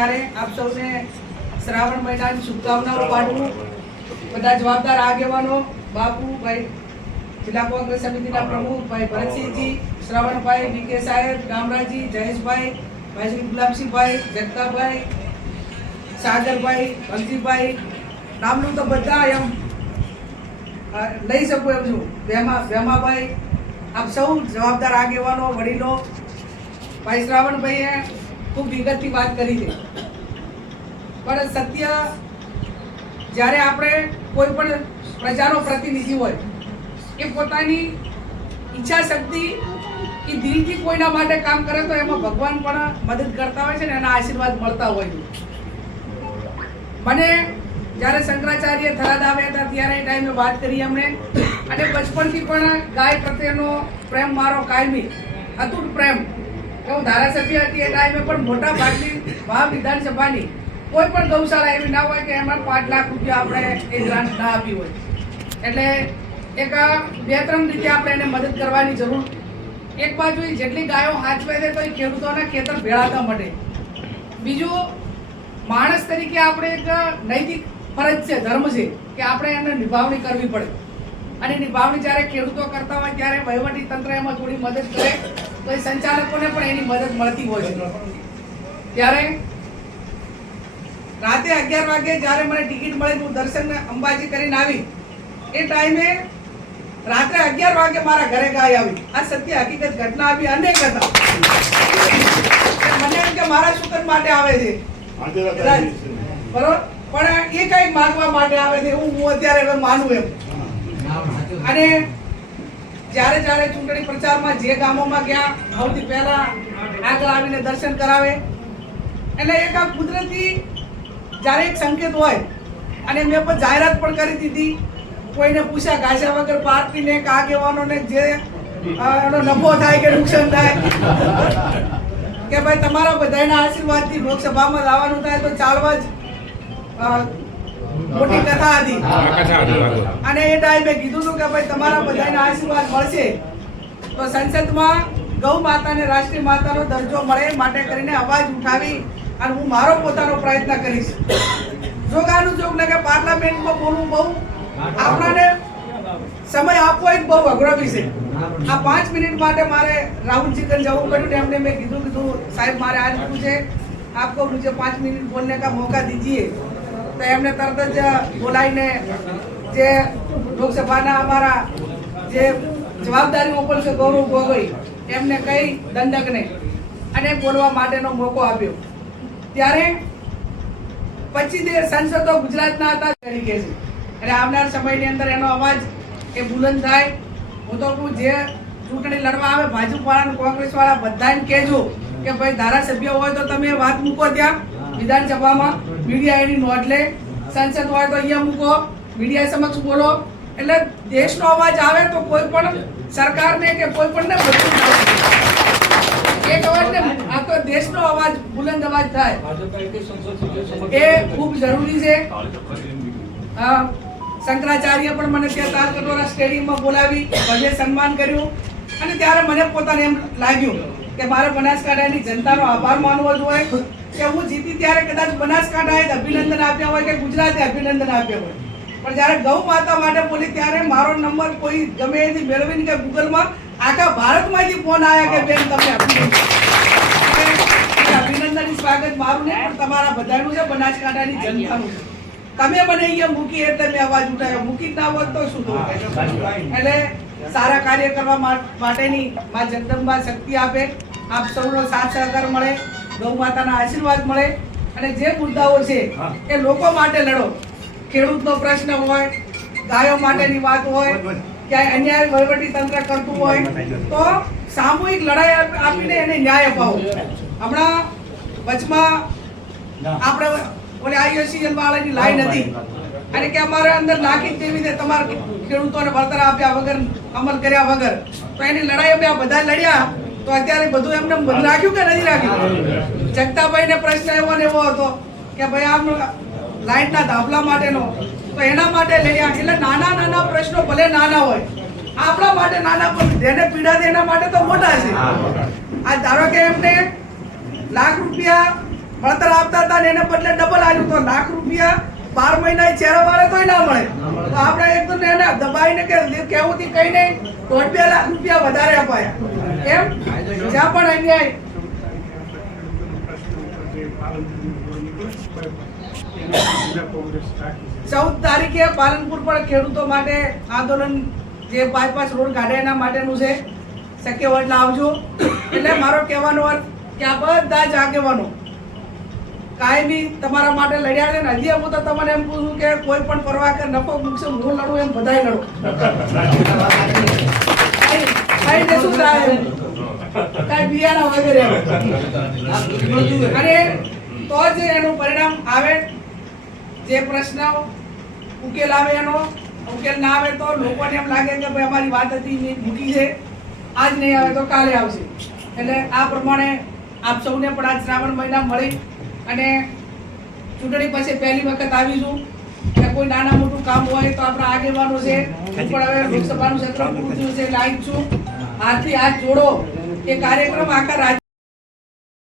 ત્યારે આપ સૌને શ્રાવણ મહિનાની શુભકામનાઓ પાઠવું. બધા જવાબદાર આગેવાનો, બાપુ ભાઈ જિલ્લા કોંગ્રેસ સમિતિના પ્રમુખ ભાઈ ભરતસિંહજી, શ્રવણભાઈ, વીકે સાહેબ, ગામરાજી, જયેશભાઈ, ભાઈ શ્રી ગુલાબસિંહભાઈ, જગતાભાઈ, સાગરભાઈ, ભગજીભાઈ, નામનું તો બધા એમ લઈ શકું એમ છું. ભેમાભાઈ, આપ સૌ જવાબદાર આગેવાનો, વડીલો. ભાઈ શ્રાવણભાઈએ ખૂબ વિગતથી વાત કરી છે, પણ સત્ય જ્યારે આપણે કોઈ પણ પ્રજાનો પ્રતિનિધિ હોય એ પોતાની ઈચ્છા શક્તિ કે દિલથી કોઈના માટે કામ કરે તો એમાં ભગવાન પણ મદદ કરતા હોય છે ને એના આશીર્વાદ મળતા હોય છે. મને જ્યારે શંકરાચાર્ય થરાદ આવ્યા હતા ત્યારે એ ટાઈમે વાત કરી એમણે, અને બચપણથી પણ ગાય પ્રત્યેનો પ્રેમ મારો કાયમી અતૂટ પ્રેમ. હું ધારાસભ્ય હતી એ ટાઈમે પણ મોટા ભાગની વાવ વિધાનસભાની કોઈ પણ ગૌશાળા એવી ના હોય કે એમાં 5 લાખ રૂપિયા આપણે એ ગ્રાન્ટ ના આપી હોય. એટલે એક 2-3 રીતે આપણે એને મદદ કરવાની જરૂર. એક બાજુ જેટલી ગાયો હાચવે છે તો એ ખેડૂતોના ખેતર ભેળાતા મળે. બીજું, માણસ તરીકે આપણે એક નૈતિક ફરજ છે, ધર્મ છે કે આપણે એને નિભાવણી કરવી પડે. અને નિભાવણી જ્યારે ખેડૂતો કરતા હોય ત્યારે વહીવટી તંત્ર એમાં થોડી મદદ કરે તો એ સંચાલકોને પણ એની મદદ મળતી હોય છે. ત્યારે રાતે 11 વાગે જ્યારે મને ટિકિટ મળી, હું દર્શન અંબાજી કરીને આવી, એ ટાઈમે રાત્રે 11 વાગે મારા ઘરે ગાય આવી. આ સત્ય હકીકત ઘટના આવી અનેક હતા. મને એમ કે મારા શુકન માટે આવે છે બરોબર, પણ એ કઈ માંગવા માટે આવે છે હું અત્યારે હવે માનું એમ. અને જ્યારે જ્યારે ચૂંટણી પ્રચારમાં જે ગામોમાં ગયા સૌથી પહેલા આગળ આવીને દર્શન કરાવે. એટલે એક આ કુદરતી જ્યારે એક સંકેત હોય, અને મેં પણ જાહેરાત પણ કરી દીધી, કોઈને પૂછ્યા ઘાસ્યા વગર પાર્ટીને કે આગેવાનોને જે નફો થાય કે નુકસાન થાય કે ભાઈ તમારા બધાના આશીર્વાદથી લોકસભામાં લાવવાનું થાય તો ચાલવા જ મોટી કથા હતી. અને એ ટાઈમે કીધું હતું કે ભાઈ તમારા બધાના આશીર્વાદ મળશે તો સંસદમાં ગૌ માતાને રાષ્ટ્રીય માતાનો દરજ્જો મળે માટે કરીને અવાજ ઉઠાવી અને હું મારો પોતાનો પ્રયત્ન કરીશ. જોગાનું જોગ ને કે પાર્લામેન્ટમાં બોલવું બહુ આપણાને સમય આપવો એક બહુ અઘરો વિષય. આ 5 મિનિટ માટે મારે રાહુલજી કન જવું પડ્યું ને એમને મેં કીધું સાહેબ મારે આજ પૂછે આપકો મુझे 5 मिनट बोलने का मौका दीजिए. તો એમને તરત જ બોલાવીને જે લોકસભાના અમારા જે જવાબદારી ઉપર છે ગૌરવ ગોગોઈ એમને કઈ દંડકને અને બોલવા માટેનો મોકો આપ્યો. ત્યારે 25 સંસદો ગુજરાતના હતા તરીકે છે. એટલે આવનાર સમયની અંદર એનો અવાજ એ બુલંદ થાય. હું તો કહું જે ચૂંટણી લડવા આવે ભાજપ વાળા કોંગ્રેસ વાળા બધાને કહેજો કે ભાઈ ધારાસભ્ય હોય તો તમે વાત મૂકો ત્યાં વિધાનસભામાં, મીડિયા એની નોંધ લે. સંસદ હોય તો અહીંયા મૂકો, મીડિયા સમક્ષ બોલો. એટલે દેશનો અવાજ આવે તો કોઈ પણ સરકારને કે કોઈ પણ ને બધું એક અવાજ ને આ તો દેશનો અવાજ બુલંદ અવાજ થાય એ ખૂબ જરૂરી છે. શંકરાચાર્ય પણ મને ત્યાં તાલકટોરા સ્ટેડિયમમાં બોલાવી ભવ્ય સન્માન કર્યું. અને ત્યારે મને પોતાને એમ લાગ્યું કે મારે બનાસકાંઠાની જનતાનો આભાર માનવો જોઈએ કે હું જીતી ત્યારે કદાચ બનાસકાંઠાએ અભિનંદન આપ્યા હોય કે ગુજરાતે અભિનંદન આપ્યા હોય, પણ જ્યારે ગૌ માતા માટે બોલી ત્યારે મારો નંબર કોઈ ગમે એથી મેળવીને કે ગૂગલમાં આખા ભારતમાંથી ફોન આવ્યા કે બેન તમને અભિનંદન સ્વાગત મારું નહીં પણ તમારા બધાનું છે, બનાસકાંઠાની જનતાનું છે. તમે મને અહીંયા મૂકી એટલે મેં અવાજ ઉઠાવ્યો, મૂકી ના હોત તો શું થયું. એટલે સારા કાર્ય કરવા માટેની મા જગદંબા શક્તિ આપે, આપ સૌનો સાથ સહકાર મળે, ગૌ માતાના આશીર્વાદ મળે. અને જે મુદ્દાઓ છે એ લોકો માટે લડો. ખેડૂતનો પ્રશ્ન હોય, ગાયો માટેની વાત હોય, ક્યાંય અન્યાય વહીવટી તંત્ર કરતું હોય તો સામૂહિક લડાઈ આપીને એને ન્યાય અપાવો. હમણાં વચમાં આપણે ઓલે આઈઓસીએલ વાળાની લાઈન હતી અને કે અમારે અંદર નાખી દેવી છે તમારા ખેડૂતોને વળતર આપ્યા વગર, અમલ કર્યા વગર. તો એની લડાઈ અમે બધા લડ્યા તો અત્યારે બધું એમને બંધ રાખ્યું કે નથી રાખ્યું. જગતાભાઈને પ્રશ્ન એવો ને એવો હતો કે ભાઈ આમ લાઈટના ધાબલા માટેનો તો એના માટે લડ્યા. એટલે નાના નાના પ્રશ્નો ભલે નાના હોય, આપણા માટે નાના પણ જેને પીડા છે એના માટે તો મોટા છે. આ ધારો કે એમને ₹1,00,000 વળતર આપતા હતા ને એને બદલે ડબલ આવ્યું તો લાખ રૂપિયા 12 મહિના ચહેરા વાળે તોય ના મળે. તો આપણે એકદમ એને દબાઈને કે કહેવુંથી કઈ નહીં 1.5 લાખ રૂપિયા વધારે અપાયા. એમ જ્યાં પણ અન્યાય 14 તારીખે પાલનપુર પર ખેડૂતો માટે આંદોલન જે બાયપાસ રોડ કાઢ્યા એના માટેનું છે. શક્ય હોય એટલે આવજો. એટલે મારો કહેવાનો અર્થ કે આ બધા જ આગેવાનો કાયમી તમારા માટે લડ્યા છે ને હજી હું તો તમને એમ પૂછું કે કોઈ પણ પરવા કે નફો મૂકશે હું લડું એમ બધાય લડો. કઈ શું થાય કઈ બિયાણા વગેરે અને તો જ એનું પરિણામ આવે. જે પ્રશ્ન ઉકેલ આવે એનો ઉકેલ ના આવે તો લોકોને એમ લાગે કે ભાઈ અમારી વાત હતી મૂકી છે, આજ નહીં આવે તો કાલે આવશે. એટલે આ પ્રમાણે આપ સૌને પણ આજ શ્રાવણ મહિના મળી અને ચૂંટણી પછી પહેલી વખત આવીશું. કે કોઈ નાના મોટું કામ હોય તો આપણા આગેવાનો છે. હું પણ હવે લોકસભાનું ક્ષેત્ર પૂરું થયું છે એટલે આવી છું. હાથથી હાથ જોડો એ કાર્યક્રમ આખા રાજ્ય